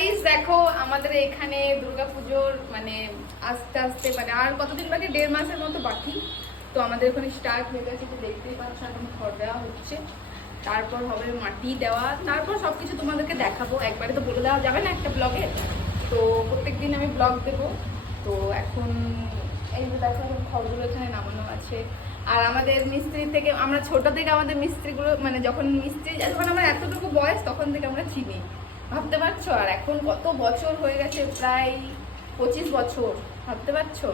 Guys দেখো আমাদের এখানে দুর্গাপুজোর মানে আস্তে আস্তে মানে আর কতদিন বাকি, 1.5 মাসের মতো বাকি। তো আমাদের ওখানে স্টার্ট হয়ে গেছে, তো দেখতেই পাচ্ছ এখন ঘর দেওয়া হচ্ছে, তারপর হবে মাটি দেওয়া, তারপর সবকিছু তোমাদেরকে দেখাবো। একবারে তো বলে দেওয়া যাবে না একটা ব্লগে, তো প্রত্যেকদিন আমি ব্লগ দেবো। তো এখন এই যে দেখো ঘরগুলো এখানে নামানো আছে। আর আমাদের মিস্ত্রি থেকে আমরা ছোট থেকে আমাদের মিস্ত্রিগুলো মানে যখন আমার এতটুকু বয়স তখন থেকে আমরা চিনি, ভাবতে পারছো? আর এখন কত বছর হয়ে গেছে, প্রায় 25 বছর, ভাবতে পারছো?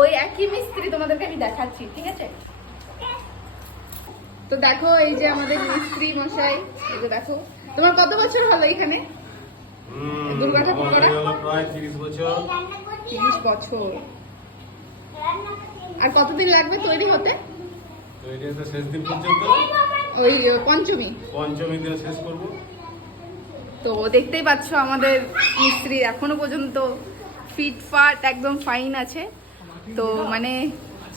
ওই একই মিস্ত্রি তোমাদেরকে আমি দেখাচ্ছি, ঠিক আছে? তো দেখো এই যে আমাদের মিস্ত্রি মশাই, এই যে দেখো। তোমার কত বছর হলো এখানে দুর্গা ঠাকুর করা? প্রায় 30 বছর। 30 বছর। আর কতদিন লাগবে তৈরি হতে? তৈরি হতে শেষ দিন পর্যন্ত, ওই পঞ্চমী দিন শেষ করব। তো দেখতেই পাচ্ছ আমাদের মিস্ত্রি এখনো পর্যন্ত ফিটফাট একদম ফাইন আছে। তো মানে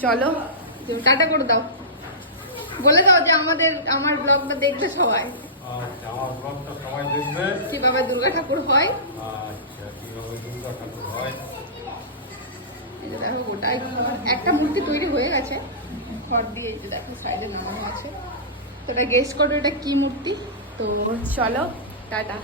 চলো টাটা করে দাও, বলে দাও যে আমার ব্লগটা দেখবে সবাই। আচ্ছা, আমার ব্লগটা সবাই দেখবে, কিভাবে দুর্গা ঠাকুর হয়। আচ্ছা কিভাবে দুর্গা ঠাকুর হয়। এই যে দেখো গোটাই একটা মূর্তি তৈরি হয়ে গেছে খড় দিয়ে, এই যে দেখো সাইডে নামানো আছে। তো এটা গেস করো এটা কি মূর্তি। তো চলো টাটা।